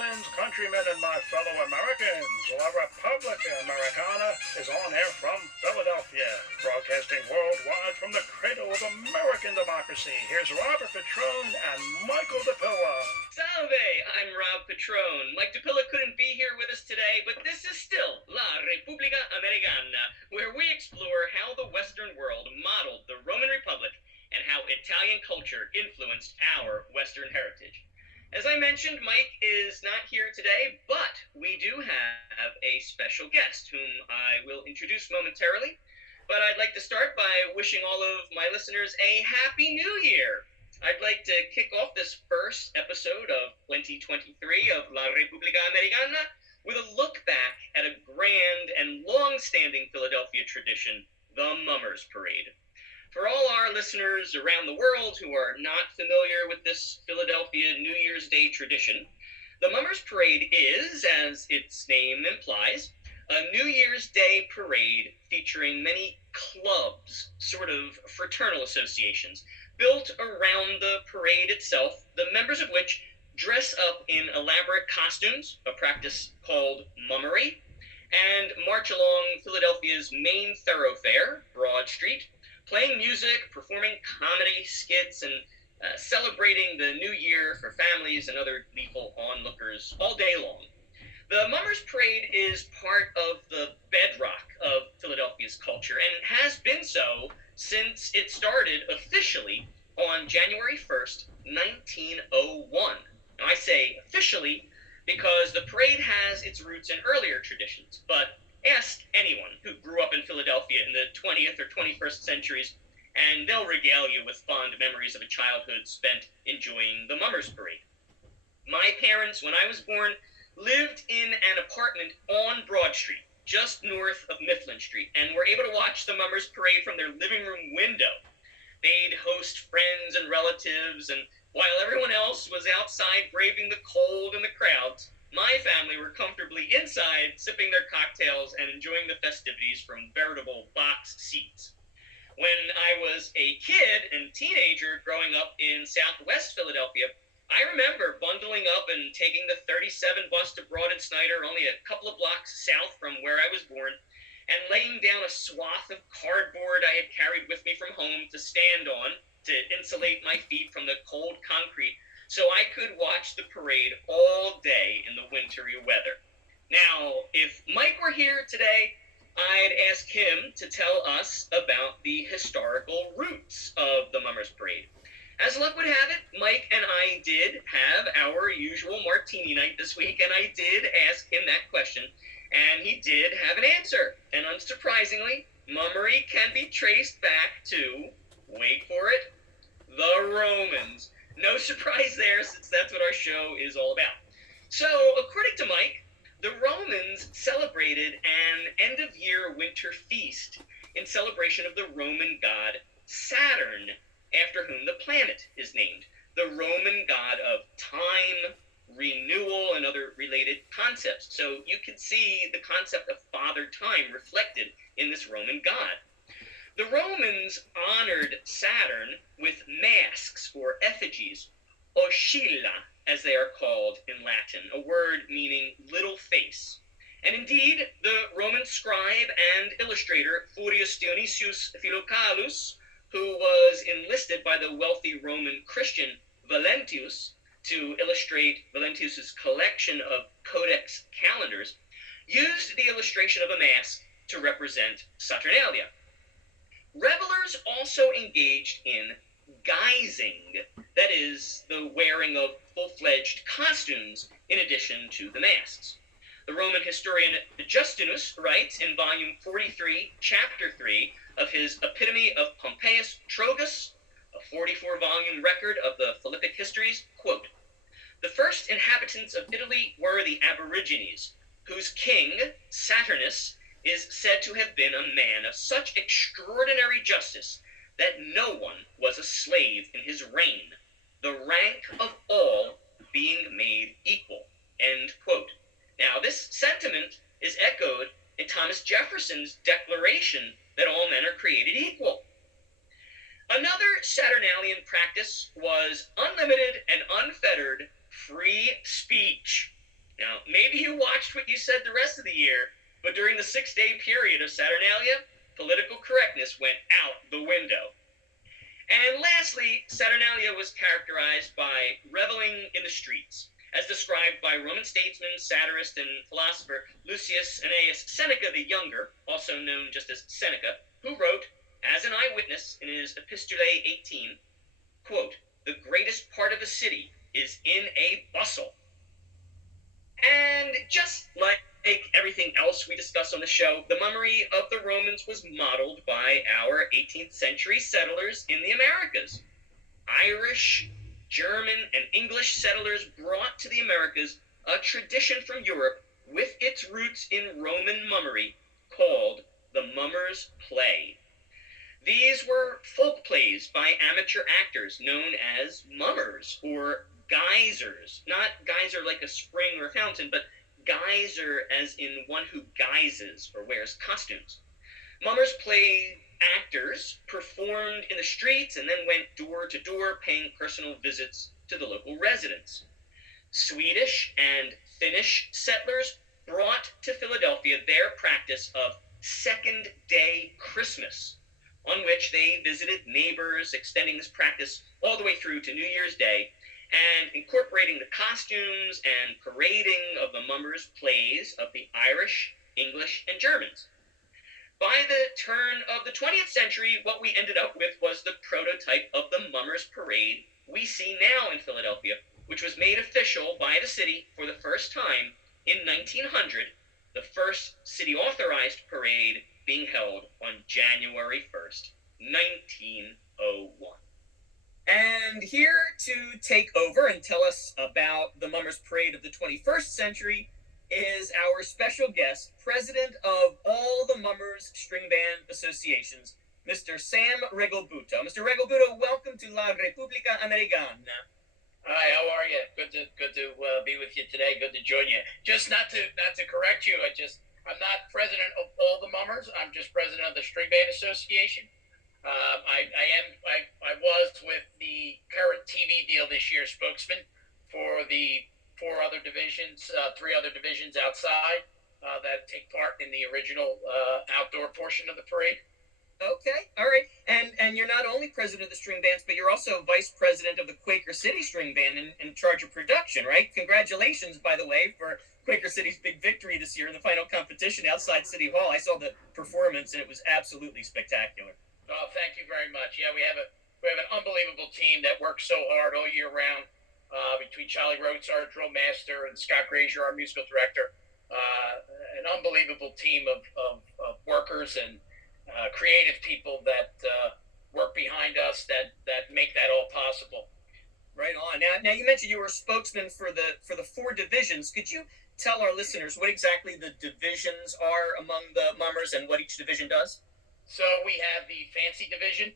Romans, countrymen, and my fellow Americans. La Repubblica Americana is on air from Philadelphia, broadcasting worldwide from the cradle of American democracy. Here's Robert Petrone and Michael DePilla. Salve! I'm Rob Petrone. Mike DePilla couldn't be here with us today, but this is still La Repubblica Americana, where we explore how the Western world modeled the Roman Republic and how Italian culture influenced our Western heritage. As I mentioned, Mike is not here today, but we do have a special guest whom I will introduce momentarily. But I'd like to start by wishing all of my listeners a Happy New Year. I'd like to kick off this first episode of 2023 of La Repubblica Americana with a look back at a grand and long-standing Philadelphia tradition, the Mummers Parade. For all our listeners around the world who are not familiar with this Philadelphia New Year's Day tradition, the Mummers Parade is, as its name implies, a New Year's Day parade featuring many clubs, sort of fraternal associations, built around the parade itself, the members of which dress up in elaborate costumes, a practice called mummery, and march along Philadelphia's main thoroughfare, Broad Street, playing music, performing comedy skits, and celebrating the new year for families and other gleeful onlookers all day long. The Mummers Parade is part of the bedrock of Philadelphia's culture and has been so since it started officially on January 1st, 1901. Now, I say officially because the parade has its roots in earlier traditions, but ask anyone who grew up in Philadelphia in the 20th or 21st centuries, and they'll regale you with fond memories of a childhood spent enjoying the Mummers Parade. My parents, when I was born, lived in an apartment on Broad Street, just north of Mifflin Street, and were able to watch the Mummers Parade from their living room window. They'd host friends and relatives, and while everyone else was outside braving the cold and the crowds, my family were comfortably inside, sipping their cocktails and enjoying the festivities from veritable box seats. When I was a kid and teenager growing up in southwest Philadelphia, I remember bundling up and taking the 37 bus to Broad and Snyder, only a couple of blocks south from where I was born, and laying down a swath of cardboard I had carried with me from home to stand on to insulate my feet from the cold concrete, so I could watch the parade all day in the wintry weather. Now, if Mike were here today, I'd ask him to tell us about the historical roots of the Mummers Parade. As luck would have it, Mike and I did have our usual martini night this week, and I did ask him that question, and he did have an answer. And unsurprisingly, mummery can be traced back to, wait for it, the Romans. No surprise there, since that's what our show is all about. So, according to Mike, the Romans celebrated an end-of-year winter feast in celebration of the Roman god Saturn, after whom the planet is named, the Roman god of time, renewal, and other related concepts. So you can see the concept of Father Time reflected in this Roman god. The Romans honored Saturn with masks or effigies, oscilla, as they are called in Latin, a word meaning little face. And indeed, the Roman scribe and illustrator Furius Dionysius Philocalus, who was enlisted by the wealthy Roman Christian Valentius to illustrate Valentius's collection of codex calendars, used the illustration of a mask to represent Saturnalia. Revelers also engaged in guising, that is, the wearing of full-fledged costumes in addition to the masks. The Roman historian Justinus writes in volume 43, chapter 3 of his Epitome of Pompeius Trogus, a 44-volume record of the Philippic histories, quote, "The first inhabitants of Italy were the Aborigines, whose king, Saturnus, is said to have been a man of such extraordinary justice that no one was a slave in his reign, the rank of all being made equal." End quote. Now, this sentiment is echoed in Thomas Jefferson's declaration that all men are created equal. Another Saturnalian practice was unlimited and unfettered free speech. Now, maybe you watched what you said the rest of the year, but during the 6-day period of Saturnalia, political correctness went out the window. And lastly, Saturnalia was characterized by reveling in the streets, as described by Roman statesman, satirist, and philosopher Lucius Annaeus Seneca the Younger, also known just as Seneca, who wrote, as an eyewitness in his Epistolae 18, quote, "The greatest part of a city is in a bustle." And just like everything else we discuss on the show, the mummery of the Romans was modeled by our 18th century settlers in the Americas. Irish, German, and English settlers brought to the Americas a tradition from Europe with its roots in Roman mummery called the mummer's play. These were folk plays by amateur actors known as mummers or geysers. Not geyser like a spring or a fountain, but geyser as in one who guises or wears costumes. Mummers play actors performed in the streets and then went door to door paying personal visits to the local residents. Swedish and Finnish settlers brought to Philadelphia their practice of second day Christmas, on which they visited neighbors, extending this practice all the way through to New Year's Day, and incorporating the costumes and parading of the mummers' plays of the Irish, English, and Germans. By the turn of the 20th century, what we ended up with was the prototype of the mummers' parade we see now in Philadelphia, which was made official by the city for the first time in 1900, the first city-authorized parade being held on January 1st, 1901. And here to take over and tell us about the Mummers Parade of the 21st century is our special guest, president of all the Mummers String Band Associations, Mr. Sam Regalbuto. Mr. Regalbuto, welcome to La Repubblica Americana. Hi, how are you? Good to be with you today. Good to join you. Just not to correct you. I'm not president of all the mummers. I'm just president of the String Band Association. I was with the current TV deal this year, spokesman for the three other divisions outside that take part in the original outdoor portion of the parade. Okay, all right. And you're not only president of the string bands, but you're also vice president of the Quaker City String Band in charge of production, right? Congratulations, by the way, for Quaker City's big victory this year in the final competition outside City Hall. I saw the performance, and it was absolutely spectacular. Oh, thank you very much. Yeah, we have an unbelievable team that works so hard all year round. Between Charlie Rhodes, our drill master, and Scott Grazier, our musical director, an unbelievable team of workers and creative people that work behind us that make that all possible. Right on. Now you mentioned you were a spokesman for the four divisions. Could you tell our listeners what exactly the divisions are among the mummers and what each division does? So we have the fancy division,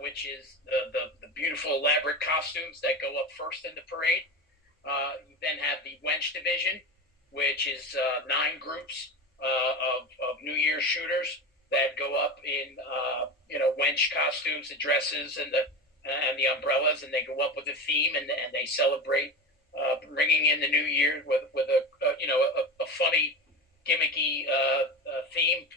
which is the beautiful, elaborate costumes that go up first in the parade. You then have the wench division, which is 9 groups of New Year's shooters that go up in wench costumes, the dresses, and the umbrellas, and they go up with a theme, and they celebrate bringing in the new year with a funny, gimmicky theme.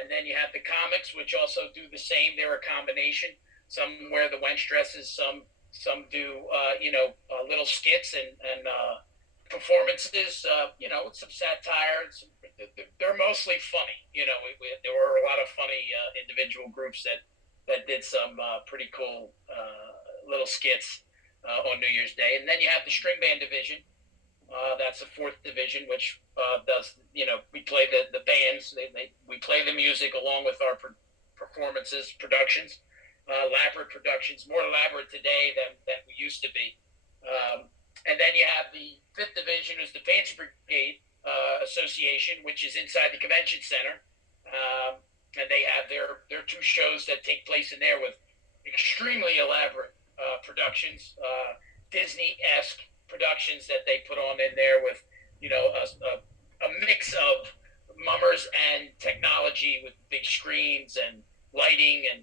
And then you have the comics, which also do the same. They're a combination. Some wear the wench dresses. Some do little skits and performances. With some satire. They're mostly funny. There were a lot of funny individual groups that did some pretty cool little skits on New Year's Day. And then you have the string band division. That's the 4th division, which does, we play the bands. We play the music along with our performances, productions, elaborate productions, more elaborate today than we used to be. And then you have the 5th division, is the Fancy Brigade Association, which is inside the convention center. And they have their 2 shows that take place in there with extremely elaborate productions, Disney-esque productions that they put on in there with, a mix of mummers and technology with big screens and lighting and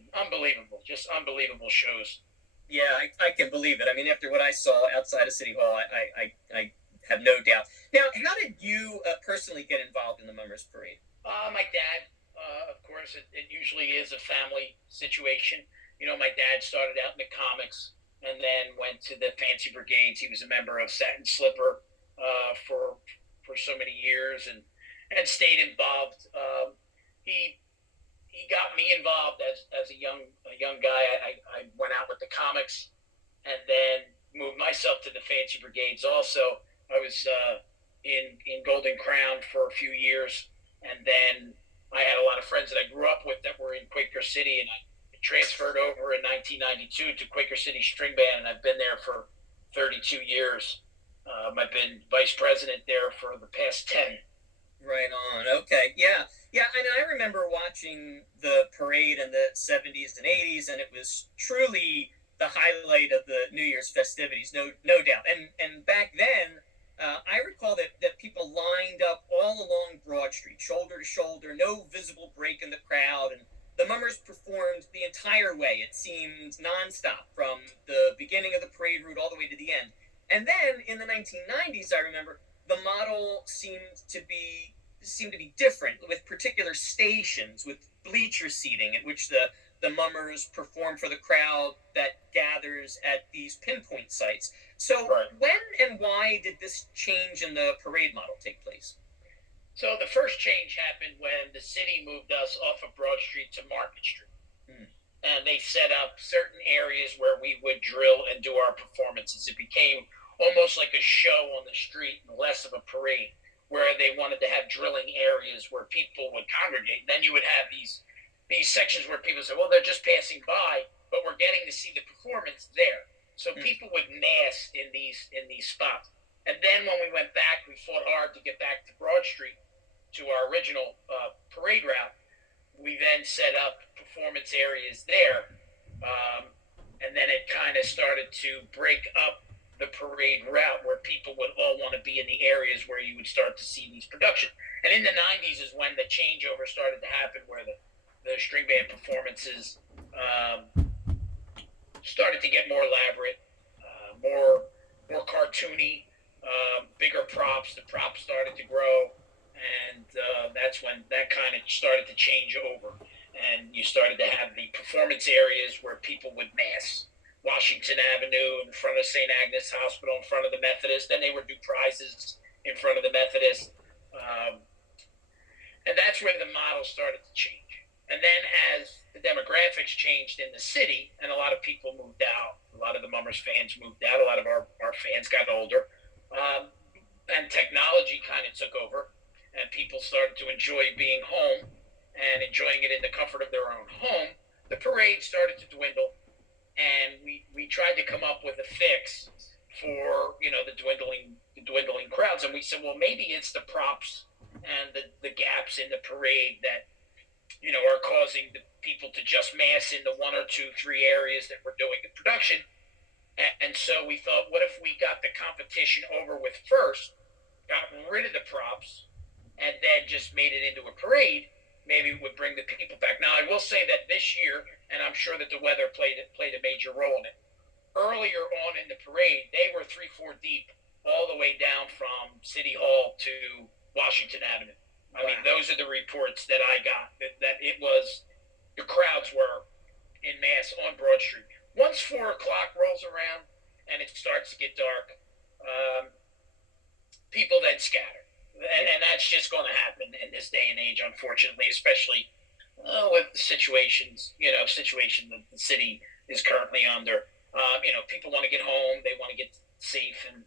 just unbelievable shows. Yeah, I can believe it. I mean, after what I saw outside of City Hall, I have no doubt. Now, how did you personally get involved in the Mummers Parade? My dad, of course, it usually is a family situation. My dad started out in the comics and then went to the Fancy Brigades. He was a member of Satin Slipper for so many years and stayed involved. He got me involved as a young guy. I went out with the comics and then moved myself to the Fancy Brigades. Also, I was in Golden Crown for a few years, and then I had a lot of friends that I grew up with that were in Quaker City, and I transferred over in 1992 to Quaker City String Band, and I've been there for 32 years. I've been vice president there for the past 10. Right on. Okay. Yeah. And I remember watching the parade in the 70s and 80s, and it was truly the highlight of the New Year's festivities, no doubt. And back then, I recall that people lined up all along Broad Street, shoulder to shoulder, no visible break in the crowd, and the Mummers performed the entire way. It seemed nonstop from the beginning of the parade route all the way to the end. And then in the 1990s, I remember the model seemed to be different, with particular stations, with bleacher seating at which the Mummers perform for the crowd that gathers at these pinpoint sites. So when and why did this change in the parade model take place? So the first change happened when the city moved us off of Broad Street to Market Street. And they set up certain areas where we would drill and do our performances. It became almost like a show on the street and less of a parade, where they wanted to have drilling areas where people would congregate. And then you would have these sections where people say, well, they're just passing by, but we're getting to see the performance there. So people would mass in these spots. And then when we went back, we fought hard to get back to Broad Street, to our original parade route. We then set up performance areas there. And then it kind of started to break up the parade route where people would all want to be in the areas where you would start to see these productions. And in the 90s is when the changeover started to happen, where the string band performances started to get more elaborate, more cartoony, bigger props. The props started to grow, and that's when that kind of started to change over. And you started to have the performance areas where people would mass. Washington Avenue in front of St. Agnes Hospital, in front of the Methodist. Then they would do prizes in front of the Methodist. And that's where the model started to change. And then as the demographics changed in the city, and a lot of people moved out, a lot of the Mummers fans moved out, a lot of our fans got older, and technology kind of took over, and people started to enjoy being home and enjoying it in the comfort of their own home, the parade started to dwindle. And we tried to come up with a fix for, the dwindling crowds. And we said, well, maybe it's the props and the gaps in the parade that, are causing the people to just mass in the 1 or 2, 3 areas that we're doing the production. And so we thought, what if we got the competition over with first, got rid of the props, and then just made it into a parade? Maybe it would bring the people back. Now, I will say that this year, and I'm sure that the weather played a major role in it. Earlier on in the parade, they were 3-4 deep all the way down from City Hall to Washington Avenue. I mean, those are the reports that I got, that it was, the crowds were in mass on Broad Street. Once 4 o'clock rolls around and it starts to get dark, people then scatter. And that's just going to happen in this day and age, unfortunately, especially with the situation that the city is currently under. People want to get home, they want to get safe, and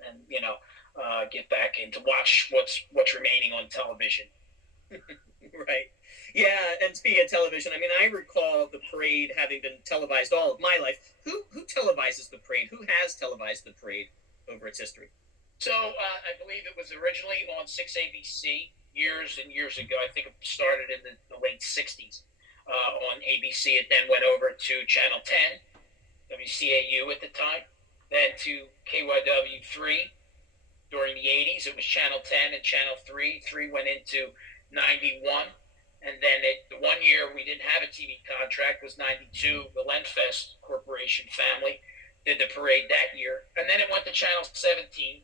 get back in to watch what's remaining on television. Right. Yeah, and speaking of television, I mean, I recall the parade having been televised all of my life. Who televises the parade? Who has televised the parade over its history? So I believe it was originally on 6ABC years and years ago. I think it started in the late 60s on ABC. It then went over to Channel 10, WCAU at the time, then to KYW3 during the 80s. It was Channel 10 and Channel 3. 3 went into 91. And then the 1 year we didn't have a TV contract was 92. The Lenfest Corporation family did the parade that year. And then it went to Channel 17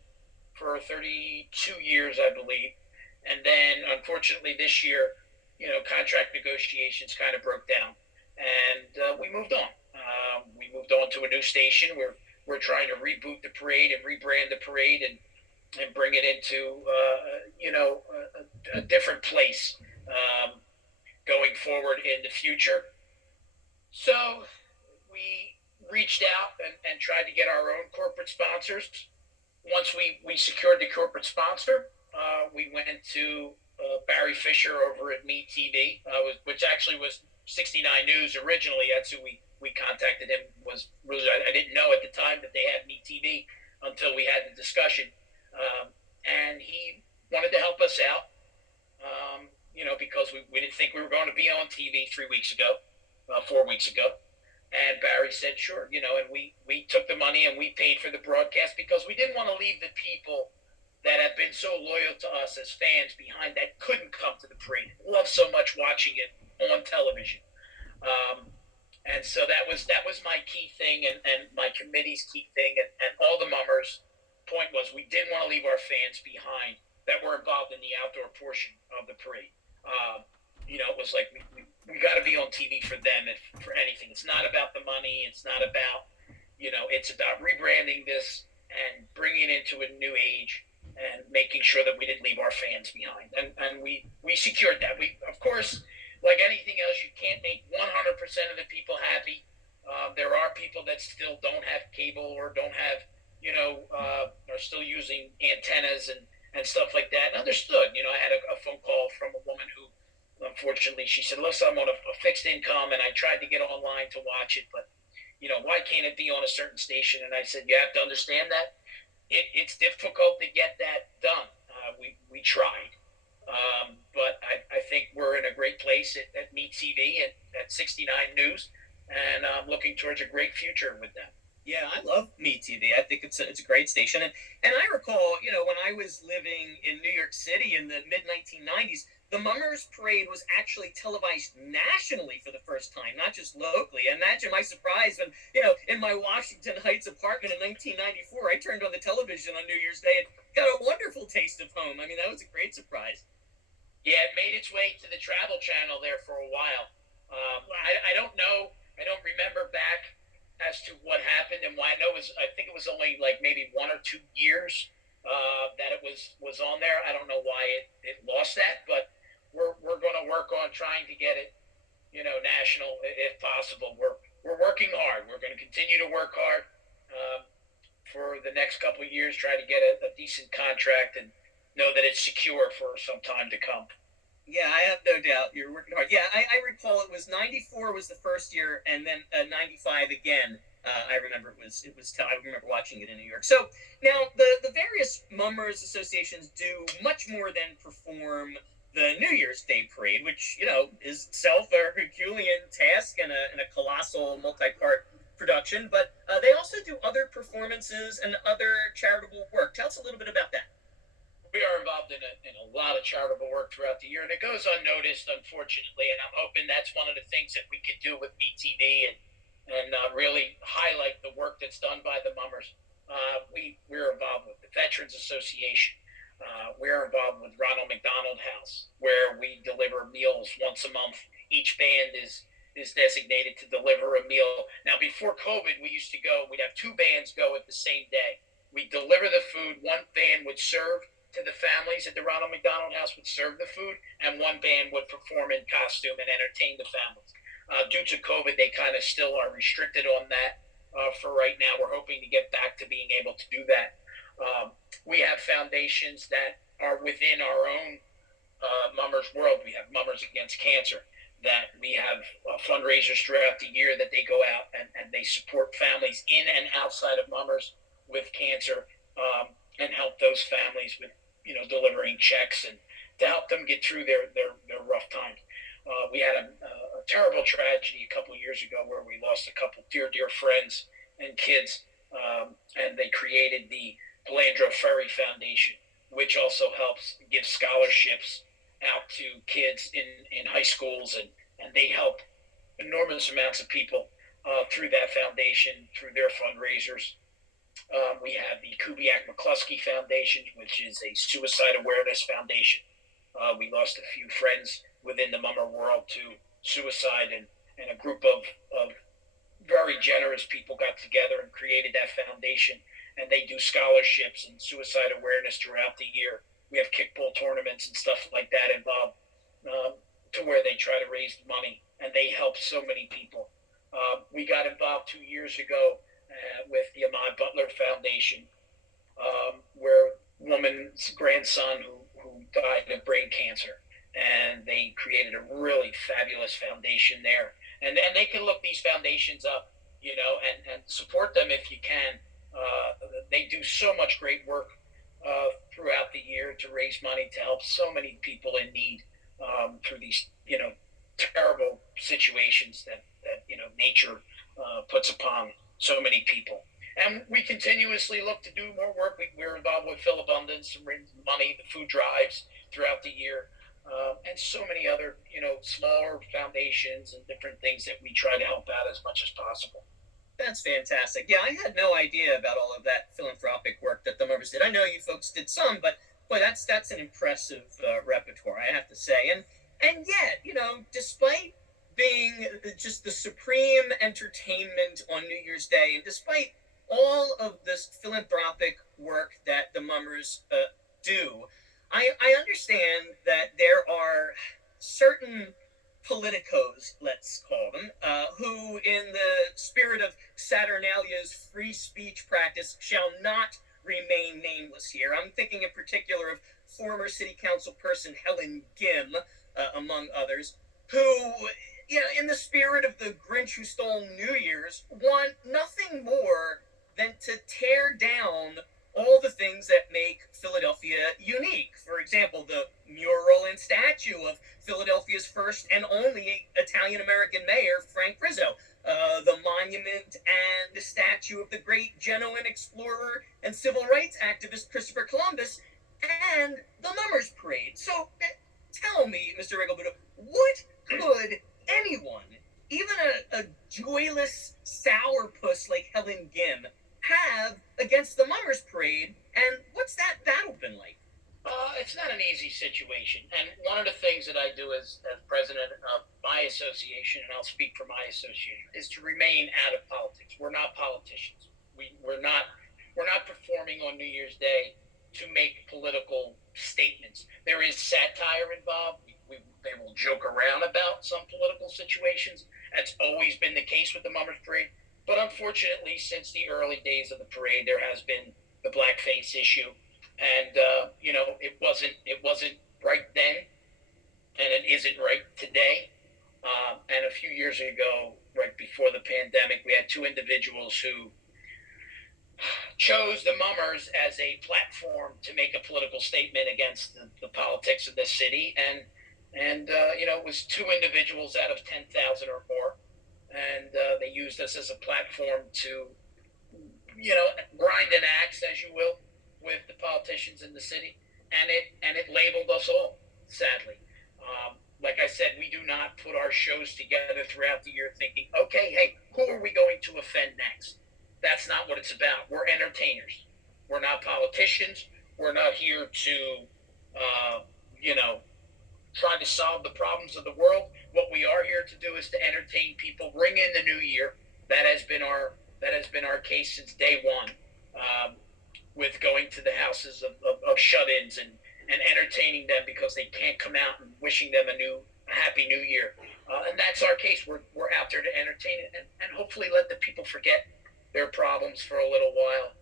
for 32 years, I believe. And then, unfortunately, this year, contract negotiations kind of broke down, and we moved on. We moved on to a new station. We're trying to reboot the parade and rebrand the parade and bring it into a different place going forward in the future. So we reached out and tried to get our own corporate sponsors. Once we secured the corporate sponsor, we went to Barry Fisher over at Meat TV, which actually was 69 News originally. That's who we contacted him. Was really, I didn't know at the time that they had Meat TV until we had the discussion, and he wanted to help us out. Because we didn't think we were going to be on TV 4 weeks ago. And Barry said, sure, and we took the money and we paid for the broadcast because we didn't want to leave the people that have been so loyal to us as fans behind that couldn't come to the parade. Love so much watching it on television. And so that was my key thing and my committee's key thing. And all the mummers' point was we didn't want to leave our fans behind that were involved in the outdoor portion of the parade. It was like we got to be on TV for them, if for anything. It's not about the money. It's not about, it's about rebranding this and bringing it into a new age and making sure that we didn't leave our fans behind. And we secured that. We, of course, like anything else, you can't make 100% of the people happy. There are people that still don't have cable or don't have, are still using antennas and stuff like that. And understood. I had a phone call from a woman who, unfortunately, she said, listen, I'm on a fixed income and I tried to get online to watch it, but, why can't it be on a certain station? And I said, you have to understand that it's difficult to get that done. We tried. But I think we're in a great place at Meat TV and at 69 News, and I'm looking towards a great future with them. Yeah, I love Meat TV. I think it's a great station. And I recall, when I was living in New York City in the mid-1990s, the Mummers Parade was actually televised nationally for the first time, not just locally. Imagine my surprise when, in my Washington Heights apartment in 1994, I turned on the television on New Year's Day and got a wonderful taste of home. I mean, that was a great surprise. Yeah, it made its way to the Travel Channel there for a while. I don't know. I don't remember back as to what happened and why. I think it was only like maybe 1 or 2 years that it was on there. I don't know why it lost that, but we're going to work on trying to get it, national if possible. We're working hard. We're going to continue to work hard for the next couple of years, try to get a decent contract and know that it's secure for some time to come. Yeah, I have no doubt you're working hard. Yeah, I recall it was 94 was the first year, and then 95 again. I remember I remember watching it in New York. So now the various mummers associations do much more than perform the New Year's Day parade, which is itself a Herculean task and a colossal multi-part production. But they also do other performances and other charitable work. Tell us a little bit about that. We are involved in a lot of charitable work throughout the year, and it goes unnoticed, unfortunately. And I'm hoping that's one of the things that we could do with Meat TV and really highlight the work that's done by the mummers. We're involved with the Veterans Association. We're involved with Ronald McDonald House, where we deliver meals once a month. Each band is designated to deliver a meal. Now, before COVID, we'd have 2 bands go at the same day. We deliver the food. One band would serve to the families at the Ronald McDonald House, would serve the food, and one band would perform in costume and entertain the families. Due to COVID, they kind of still are restricted on that for right now. We're hoping to get back to being able to do that. We have foundations that are within our own Mummers world. We have Mummers Against Cancer, that we have fundraisers throughout the year that they go out and they support families in and outside of Mummers with cancer, and help those families with, delivering checks and to help them get through their rough times. We had a terrible tragedy a couple of years ago where we lost a couple dear friends and kids, and they created the Pelandro Ferry Foundation, which also helps give scholarships out to kids in high schools, and they help enormous amounts of people through that foundation, through their fundraisers. We have the Kubiak-McCluskey Foundation, which is a suicide awareness foundation. We lost a few friends within the mummer world to suicide, and a group of very generous people got together and created that foundation, and they do scholarships and suicide awareness throughout the year. We have kickball tournaments and stuff like that involved, to where they try to raise money, and they help so many people. We got involved 2 years ago with the Ahmad Butler Foundation, where woman's grandson who died of brain cancer, and they created a really fabulous foundation there. And they can look these foundations up, and support them if you can. They do so much great work throughout the year to raise money to help so many people in need, through these, terrible situations that nature puts upon so many people. And we continuously look to do more work. We're involved with Phil Abundance, money, the food drives throughout the year, and so many other, smaller foundations and different things that we try to help out as much as possible. That's fantastic. Yeah, I had no idea about all of that philanthropic work that the members did. I know you folks did some, but boy, that's an impressive repertoire, I have to say. And yet, despite being just the supreme entertainment on New Year's Day, and despite all of this philanthropic work that the mummers do, I understand that there are certain politicos, let's call them, who, in the spirit of Saturnalia's free speech practice, shall not remain nameless here. I'm thinking in particular of former city council person Helen Gim, among others, who, in the spirit of the Grinch who stole New Year's, want nothing more than to tear down all the things that make Philadelphia unique. For example, the mural and statue of Philadelphia's first and only Italian-American mayor, Frank Rizzo, the monument and the statue of the great Genoan explorer and civil rights activist Christopher Columbus, and the Mummers Parade. So tell me, Mr. Regalbuto, what could anyone, even a joyless sourpuss like Helen Gim, have against the Mummers Parade, and what's that battle been like? It's not an easy situation, and one of the things that I do as president of my association, and I'll speak for my association, is to remain out of politics. We're not politicians. We're not performing on New Year's Day to make political statements. There is satire involved. They will joke around about some political situations. That's always been the case with the Mummers Parade. But unfortunately, since the early days of the parade, there has been the blackface issue, and it wasn't right then, and it isn't right today. And a few years ago, right before the pandemic, we had two individuals who chose the Mummers as a platform to make a political statement against the politics of this city, and it was two individuals out of 10,000 or more. And they used us as a platform to, grind an axe, as you will, with the politicians in the city, and it labeled us all, sadly. Like I said, we do not put our shows together throughout the year thinking, okay, hey, who are we going to offend next? That's not what it's about. We're entertainers. We're not politicians. We're not here to, try to solve the problems of the world. What we are here to do is to entertain people, bring in the new year. That has been our case since day one, with going to the houses of shut-ins and entertaining them because they can't come out, and wishing them a happy new year. And that's our case. We're out there to entertain it and hopefully let the people forget their problems for a little while,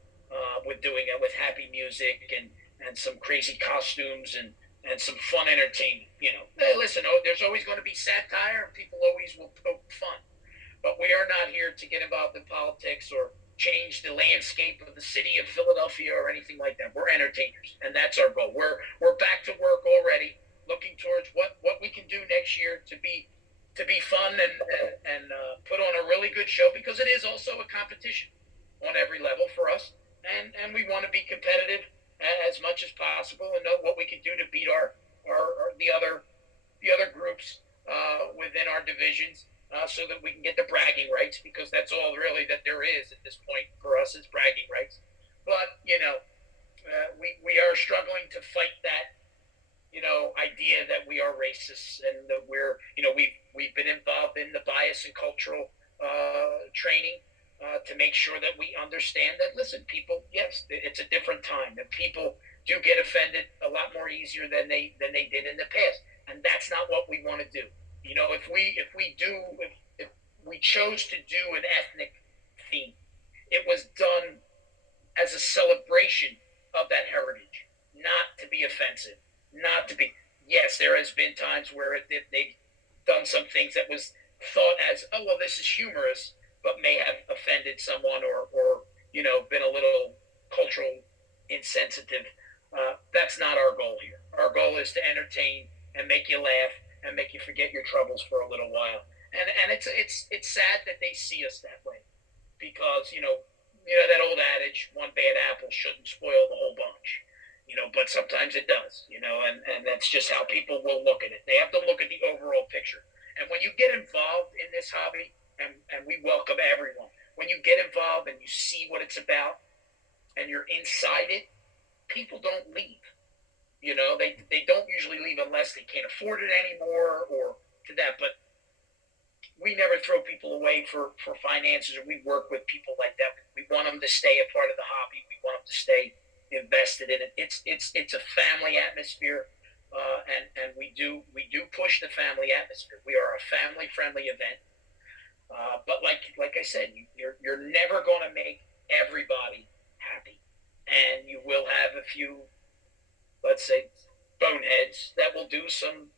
with doing it with happy music and some crazy costumes and some fun entertainment. Hey, listen, there's always going to be satire, and people always will poke fun. But we are not here to get involved in politics or change the landscape of the city of Philadelphia or anything like that. We're entertainers, and that's our goal. We're back to work already, looking towards what we can do next year to be fun and put on a really good show, because it is also a competition on every level for us, and we want to be competitive as much as possible and know what we can do to beat the other groups within our divisions, so that we can get the bragging rights, because that's all really that there is at this point for us, is bragging rights. but we are struggling to fight that idea that we are racists and that we've been involved in the bias and cultural training to make sure that we understand that. Listen, people, yes, it's a different time, and people do get offended a lot more easier than they did in the past, and that's not what we want to do. If we chose to do an ethnic theme, it was done as a celebration of that heritage, not to be offensive, not to be. Yes, there has been times where they've done some things that was thought as, oh well, this is humorous, but may have offended someone or been a little cultural insensitive. That's not our goal here. Our goal is to entertain and make you laugh and make you forget your troubles for a little while. And it's sad that they see us that way, because that old adage, one bad apple shouldn't spoil the whole bunch. But sometimes it does, and that's just how people will look at it. They have to look at the overall picture. And when you get involved in this hobby, and we welcome everyone, when you get involved and you see what it's about and you're inside it, people don't leave. They don't usually leave unless they can't afford it anymore or to that. But we never throw people away for finances, or we work with people like that. We want them to stay a part of the hobby. We want them to stay invested in it. It's a family atmosphere, and we do push the family atmosphere. We are a family friendly event, but like I said, you're never going to make everybody happy, and you will have a few, let's say, boneheads that will do some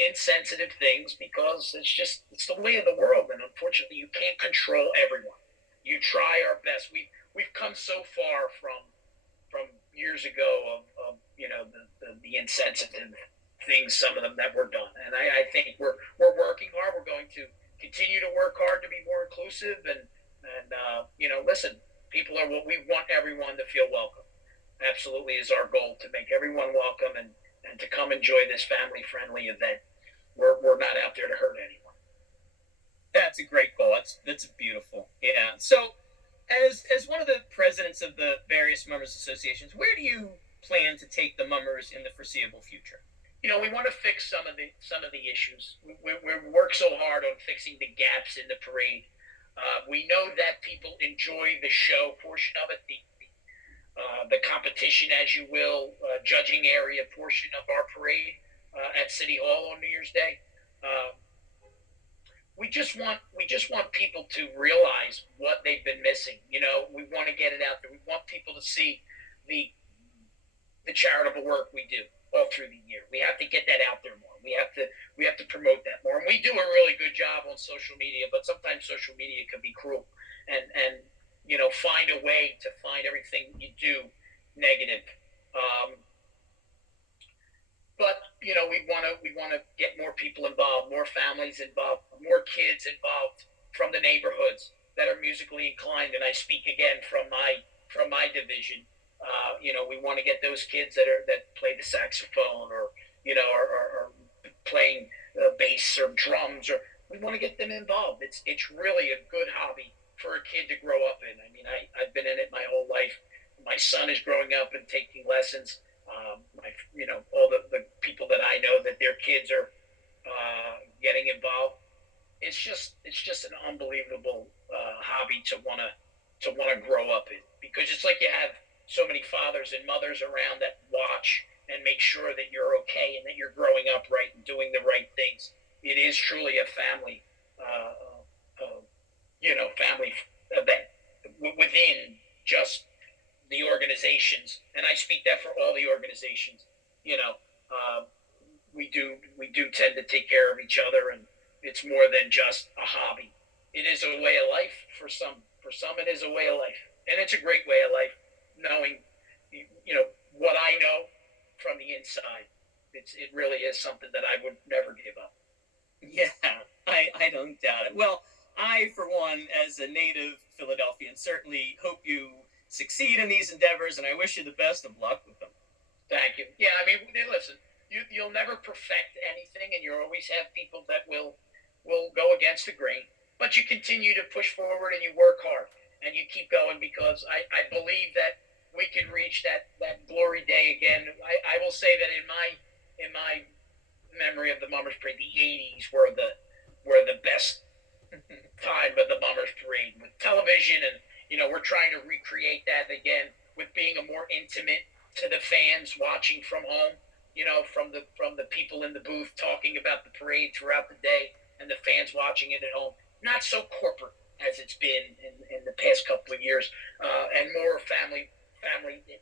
insensitive things, because it's the way of the world, and unfortunately you can't control everyone. You try our best. We've come so far from years ago of the insensitive things, some of them that were done, and I think we're working hard. We're going to continue to work hard to be more inclusive, and listen, people are what we want. Everyone to feel welcome absolutely is our goal, to make everyone welcome and to come enjoy this family friendly event. We're not out there to hurt anyone. That's a great goal. That's beautiful. Yeah. So, as one of the presidents of the various mummers associations, where do you plan to take the mummers in the foreseeable future? We want to fix some of the issues. We work so hard on fixing the gaps in the parade. We know that people enjoy the show portion of it, the competition, as you will, judging area portion of our parade at City Hall on New Year's Day. We just want people to realize what they've been missing. We want to get it out there. We want people to see the charitable work we do all through the year. We have to get that out there more. We have to promote that more. And we do a really good job on social media, but sometimes social media can be cruel and find a way to find everything you do negative. But we want to get more people involved, more families involved, more kids involved from the neighborhoods that are musically inclined. And I speak again from my division. We want to get those kids that play the saxophone or are playing bass or drums, or we want to get them involved. It's really a good hobby for a kid to grow up in. I mean, I've been in it my whole life. My son is growing up and taking lessons. All the people that I know that their kids are getting involved. It's just an unbelievable hobby to want to grow up in, because it's like you have so many fathers and mothers around that watch and make sure that you're okay and that you're growing up right and doing the right things. It is truly a family family event within just the organizations, and I speak that for all the organizations. We do tend to take care of each other, and it's more than just a hobby. It is a way of life for some. For some, it is a way of life, and it's a great way of life. Knowing, what I know from the inside, it really is something that I would never give up. Yeah, I don't doubt it. Well, I, for one, as a native Philadelphian, certainly hope you succeed in these endeavors, and I wish you the best of luck with them. Thank you. Yeah, I mean, listen, you'll never perfect anything, and you always have people that will go against the grain, but you continue to push forward and you work hard. and you keep going, because I believe that we can reach that glory day again. I will say that in my memory of the Mummers Parade, the '80s were the best time of the Mummers Parade with television, and we're trying to recreate that again with being a more intimate to the fans watching from home. From the people in the booth talking about the parade throughout the day, and the fans watching it at home. Not so corporate as it's been in the past couple of years, and more family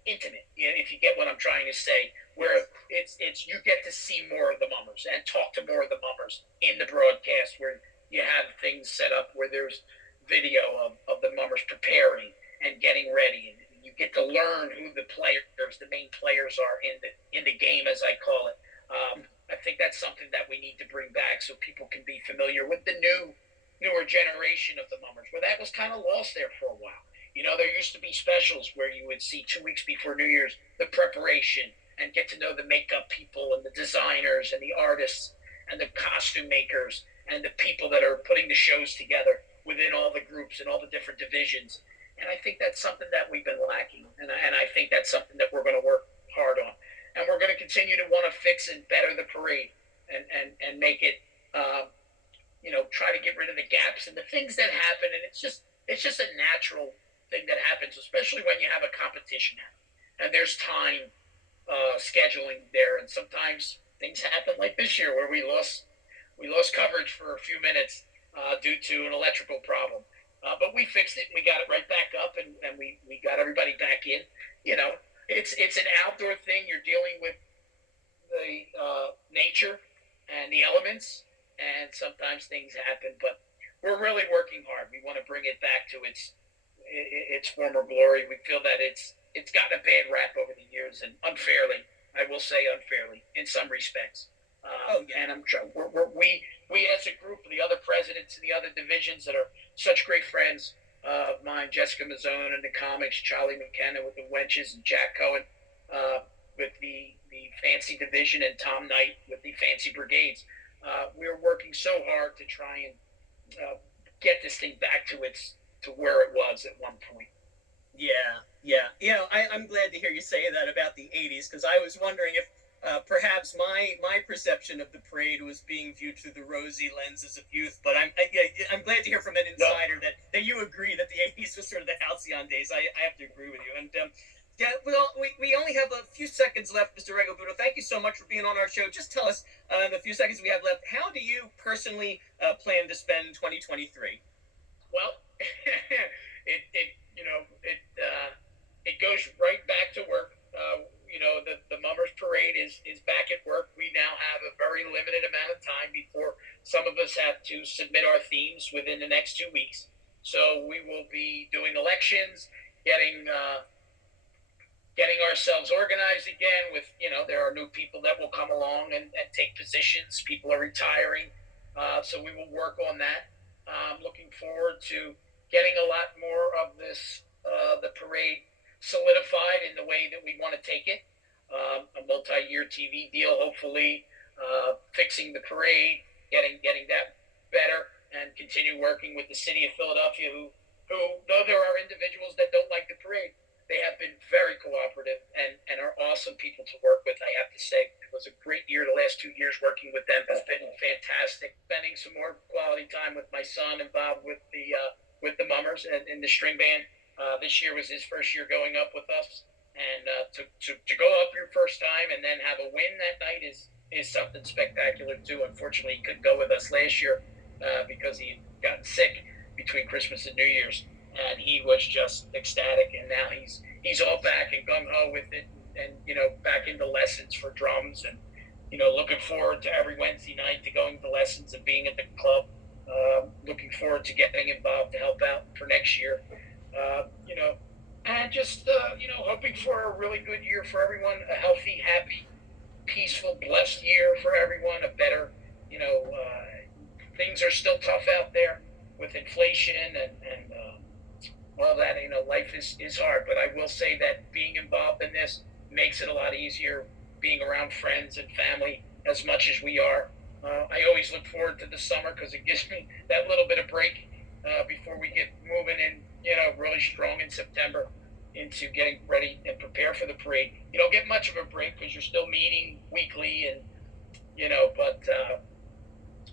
intimate. If you get what I'm trying to say, where it's you get to see more of the Mummers and talk to more of the Mummers in the broadcast, where you have things set up where there's video of the Mummers preparing and getting ready, and you get to learn who the main players are in the game, as I call it. I think that's something that we need to bring back so people can be familiar with the newer generation of the Mummers, where that was kind of lost there for a while. There used to be specials where you would see 2 weeks before New Year's the preparation and get to know the makeup people and the designers and the artists and the costume makers and the people that are putting the shows together within all the groups and all the different divisions. And I think that's something that we've been lacking. And I think that's something that we're going to work hard on. And we're going to continue to want to fix and better the parade and make it, try to get rid of the gaps and the things that happen. And it's just a natural thing that happens, especially when you have a competition and there's time scheduling there. And sometimes things happen like this year where we lost coverage for a few minutes due to an electrical problem. But we fixed it and we got it right back up, and we got everybody back in. It's an outdoor thing. You're dealing with the nature and the elements, and sometimes things happen, but we're really working hard. We want to bring it back to its former glory. We feel that it's gotten a bad rap over the years, and unfairly, I will say unfairly, in some respects. And we as a group, the other presidents in the other divisions that are such great friends of mine, Jessica Mazzone in the comics, Charlie McKenna with the Wenches, and Jack Cohen with the fancy division, and Tom Knight with the fancy brigades. We're working so hard to try and get this thing back to where it was at one point. Yeah. I'm glad to hear you say that about the '80s, because I was wondering if perhaps my perception of the parade was being viewed through the rosy lenses of youth. But I'm glad to hear from an insider that you agree that the '80s was sort of the halcyon days. I have to agree with you. And we only have a few seconds left, Mr. Regalbuto. Thank you so much for being on our show. Just tell us, in the few seconds we have left, how do you personally plan to spend 2023? Well, it goes right back to work. The Mummers Parade is back at work. We now have a very limited amount of time before some of us have to submit our themes within the next 2 weeks. So we will be doing elections, getting ourselves organized again with, there are new people that will come along and take positions. People are retiring. So we will work on that. I'm looking forward to getting a lot more of this, the parade solidified in the way that we want to take it. A multi-year TV deal, hopefully, fixing the parade, getting that better, and continue working with the city of Philadelphia, who though there are individuals that don't like the parade, they have been very cooperative and are awesome people to work with. I have to say, it was a great year. The last 2 years working with them has been fantastic. Spending some more quality time with my son involved with the Mummers and in the string band. This year was his first year going up with us, and to go up your first time and then have a win that night is something spectacular too. Unfortunately, he couldn't go with us last year because he had gotten sick between Christmas and New Year's, and he was just ecstatic. And now he's all back and gung ho with it, and back into lessons for drums, and looking forward to every Wednesday night to going to lessons and being at the club. Looking forward to getting involved to help out for next year. And just, hoping for a really good year for everyone, a healthy, happy, peaceful, blessed year for everyone, a better, things are still tough out there with inflation and all that, life is hard, but I will say that being involved in this makes it a lot easier, being around friends and family as much as we are. I always look forward to the summer because it gives me that little bit of break before we get moving in, really strong in September into getting ready and prepare for the parade. You don't get much of a break because you're still meeting weekly and, but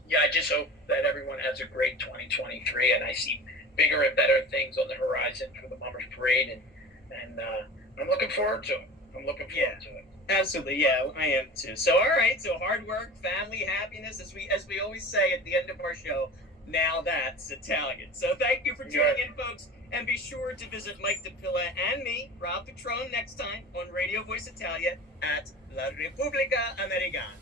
yeah, I just hope that everyone has a great 2023, and I see bigger and better things on the horizon for the Mummers Parade, and I'm looking forward to it. To it. Absolutely, yeah, I am too. So, all right, so hard work, family, happiness, as we always say at the end of our show. Now that's Italian. So, thank you for tuning in, folks, and be sure to visit Mike DePilla and me, Rob Petrone, next time on Radio Voice Italia at La Repubblica Americana.